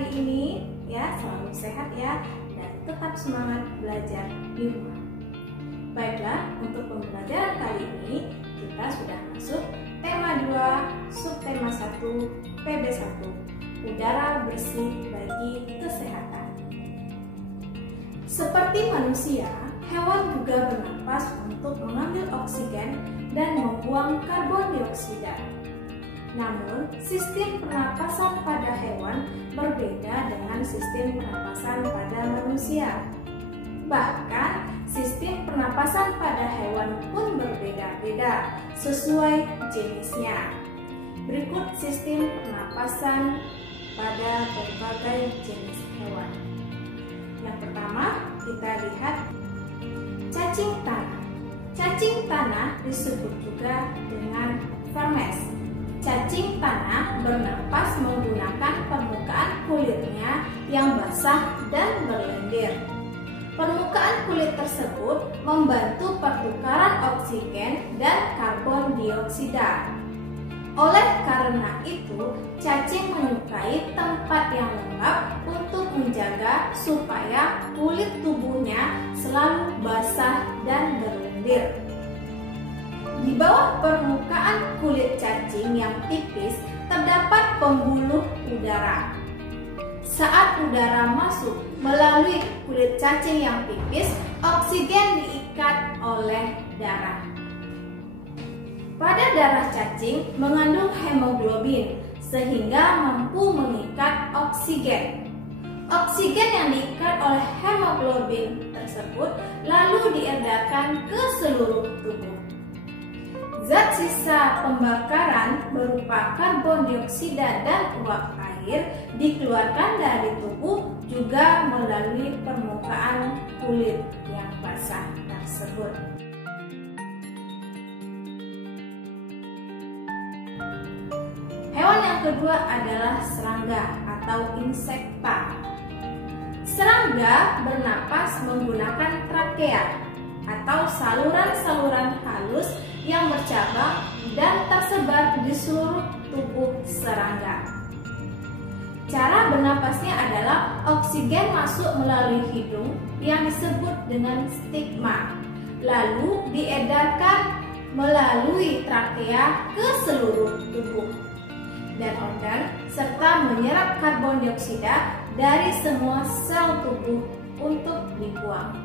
hari ini ya, selalu sehat ya, dan tetap semangat belajar di rumah. Baiklah, untuk pembelajaran kali ini kita sudah masuk tema 2, subtema 1, PB1, udara bersih bagi kesehatan. Seperti manusia, hewan juga bernapas untuk mengambil oksigen dan membuang karbon dioksida. Namun, sistem pernapasan pada hewan berbeda dengan sistem pernapasan pada manusia. Bahkan, sistem pernapasan pada hewan pun berbeda-beda sesuai jenisnya. Berikut sistem pernapasan pada berbagai jenis hewan. Yang pertama, kita lihat cacing tanah. Cacing tanah disebut juga dengan vermes. Cacing tanah bernapas menggunakan permukaan kulitnya yang basah dan berlendir. Permukaan kulit tersebut membantu pertukaran oksigen dan karbon dioksida. Oleh karena itu, cacing menyukai tempat yang lembab untuk menjaga supaya kulit tubuhnya selalu basah dan berlendir. Di bawah permukaan kulit cacing yang tipis terdapat pembuluh udara. Saat udara masuk melalui kulit cacing yang tipis, oksigen diikat oleh darah. Pada darah cacing mengandung hemoglobin sehingga mampu mengikat oksigen. Oksigen yang diikat oleh hemoglobin tersebut lalu diedarkan ke seluruh tubuh. Zat sisa pembakaran berupa karbon dioksida dan uap air dikeluarkan dari tubuh juga melalui permukaan kulit yang basah tersebut. Hewan yang kedua adalah serangga atau insekta. Serangga bernapas menggunakan trakea atau saluran-saluran halus yang bercabang dan tersebar di seluruh tubuh serangga. Cara bernapasnya adalah oksigen masuk melalui hidung yang disebut dengan stigma, lalu diedarkan melalui trakea ke seluruh tubuh dan organ serta menyerap karbon dioksida dari semua sel tubuh untuk dibuang.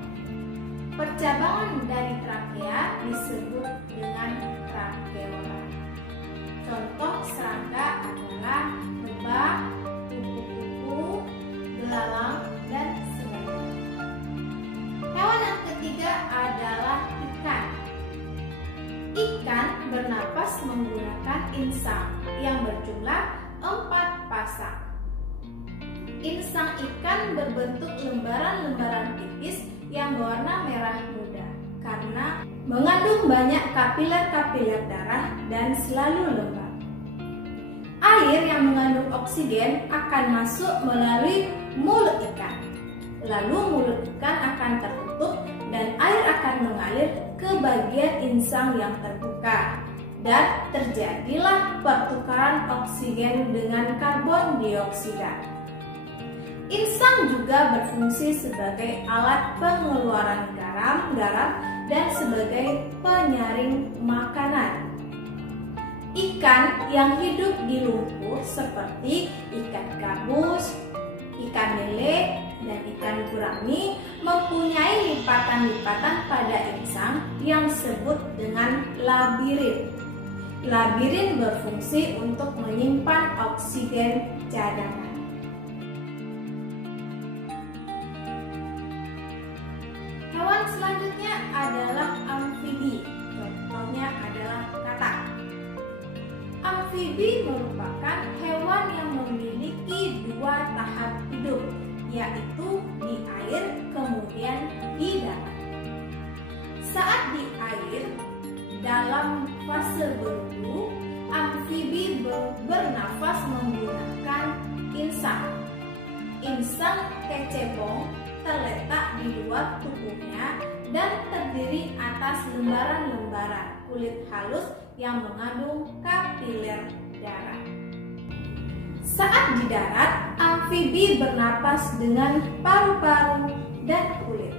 Percabangan dari trakea disebut dengan trakeola. Contoh serangga adalah lebah, kupu-kupu, belalang, dan sebagainya. Hewan yang ketiga adalah ikan. Ikan bernapas menggunakan insang yang berjumlah 4 pasang. Insang ikan berbentuk lembaran-lembaran tipis yang berwarna merah muda karena mengandung banyak kapiler-kapiler darah dan selalu lembab. Air yang mengandung oksigen akan masuk melalui mulut ikan. Lalu mulut ikan akan tertutup dan air akan mengalir ke bagian insang yang terbuka. Dan terjadilah pertukaran oksigen dengan karbon dioksida. Insang juga berfungsi sebagai alat pengeluaran garam dan sebagai penyaring makanan. Ikan yang hidup di lumpur seperti ikan gabus, ikan lele, dan ikan gurami mempunyai lipatan-lipatan pada insang yang disebut dengan labirin. Labirin berfungsi untuk menyimpan oksigen cadangan. Hewan selanjutnya adalah amfibi. Contohnya adalah katak. Amfibi merupakan hewan yang memiliki 2 tahap hidup, yaitu di air kemudian di darat. Saat di air, dalam fase berburu, amfibi bernafas menggunakan insang. Insang kecebong terletak di luar tubuhnya dan terdiri atas lembaran-lembaran kulit halus yang mengandung kapiler darah. Saat di darat, amfibi Amfibi bernapas dengan paru-paru dan kulit.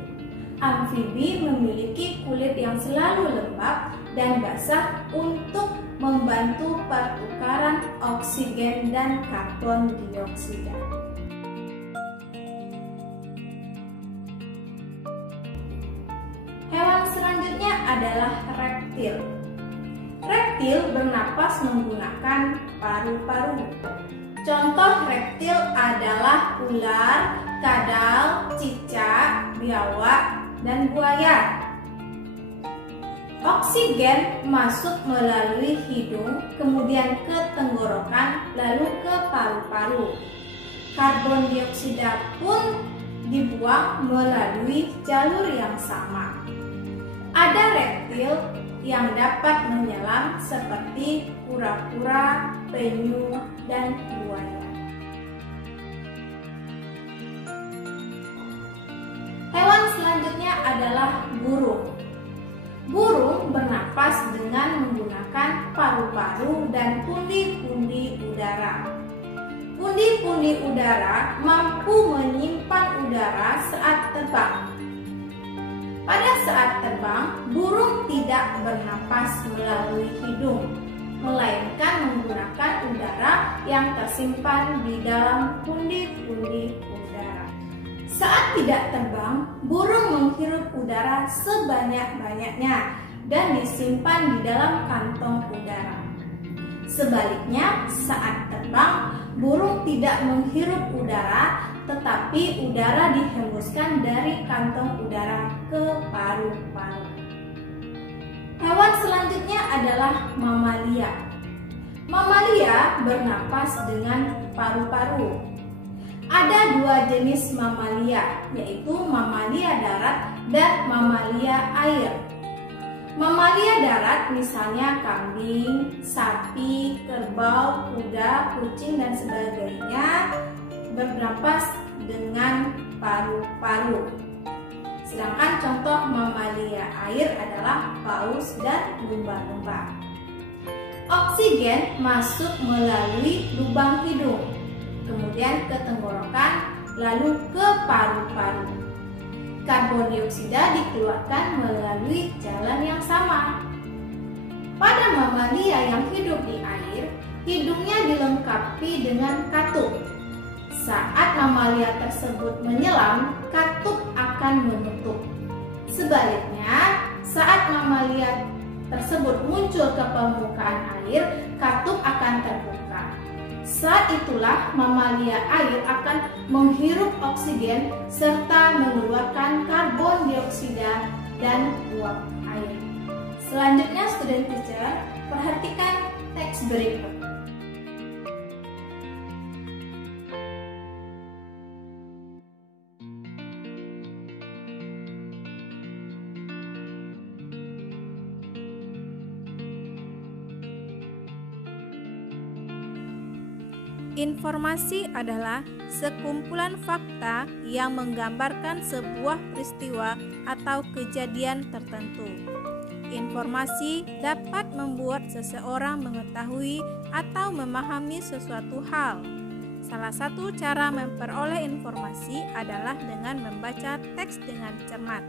Amfibi memiliki kulit yang selalu lembab dan basah untuk membantu pertukaran oksigen dan karbon dioksida. Hewan selanjutnya adalah reptil. Reptil bernapas menggunakan paru-paru. Contoh reptil adalah ular, kadal, cicak, biawak, dan buaya. Oksigen masuk melalui hidung, kemudian ke tenggorokan, lalu ke paru-paru. Karbon dioksida pun dibuang melalui jalur yang sama. Ada reptil yang dapat menyelam seperti kura-kura, penyu, dan buaya. Hewan selanjutnya adalah burung. Burung bernapas dengan menggunakan paru-paru dan pundi-pundi udara. Pundi-pundi udara mampu menyimpan udara saat terbang. Pada saat terbang, burung tidak bernapas melalui hidung, melainkan menggunakan udara yang tersimpan di dalam pundi-pundi udara. Saat tidak terbang, burung menghirup udara sebanyak-banyaknya dan disimpan di dalam kantong udara. Sebaliknya, saat terbang, burung tidak menghirup udara, tetapi udara dihembuskan dari kantong udara ke paru-paru. Hewan selanjutnya adalah mamalia. Mamalia bernapas dengan paru-paru. Ada dua jenis mamalia, yaitu mamalia darat dan mamalia air. Mamalia darat misalnya kambing, sapi, kerbau, kuda, kucing, dan sebagainya bernapas dengan paru-paru. Sedangkan contoh mamalia air adalah paus dan lumba-lumba. Oksigen masuk melalui lubang hidung, kemudian ke tenggorokan, lalu ke paru-paru. Karbon dioksida dikeluarkan melalui jalan yang sama. Pada mamalia yang hidup di air, hidungnya dilengkapi dengan katup. Saat mamalia tersebut menyelam, katup akan menutup. Sebaliknya, saat mamalia tersebut muncul ke permukaan air, katup akan terbuka. Saat itulah mamalia air akan menghirup oksigen serta mengeluarkan karbon dioksida dan uap air. Selanjutnya, student teacher, perhatikan teks berikut. Informasi adalah sekumpulan fakta yang menggambarkan sebuah peristiwa atau kejadian tertentu. Informasi dapat membuat seseorang mengetahui atau memahami sesuatu hal. Salah satu cara memperoleh informasi adalah dengan membaca teks dengan cermat.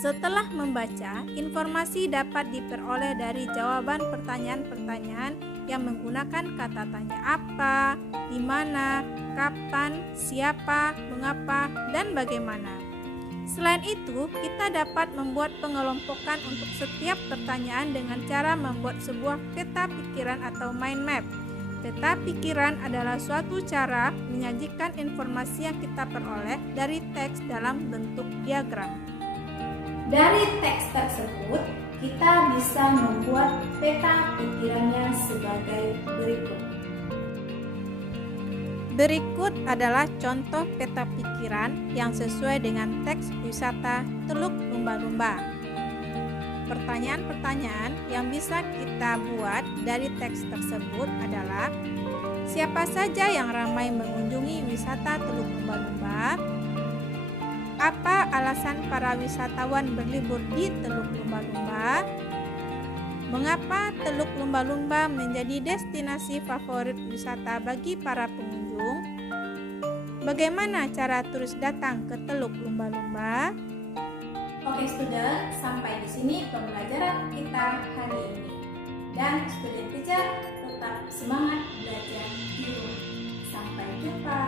Setelah membaca, informasi dapat diperoleh dari jawaban pertanyaan-pertanyaan yang menggunakan kata tanya apa, di mana, kapan, siapa, mengapa, dan bagaimana. Selain itu, kita dapat membuat pengelompokan untuk setiap pertanyaan dengan cara membuat sebuah peta pikiran atau mind map. Peta pikiran adalah suatu cara menyajikan informasi yang kita peroleh dari teks dalam bentuk diagram. Dari teks tersebut, kita bisa membuat peta pikirannya sebagai berikut. Berikut adalah contoh peta pikiran yang sesuai dengan teks wisata Teluk Lumba-Lumba. Pertanyaan-pertanyaan yang bisa kita buat dari teks tersebut adalah: siapa saja yang ramai mengunjungi wisata Teluk Lumba-Lumba? Apa alasan para wisatawan berlibur di Teluk Lumba-Lumba? Mengapa Teluk Lumba-Lumba menjadi destinasi favorit wisata bagi para pengunjung? Bagaimana cara terus datang ke Teluk Lumba-Lumba? Oke student, sampai di sini pembelajaran kita hari ini. Dan student teacher tetap semangat belajar di rumah. Sampai jumpa.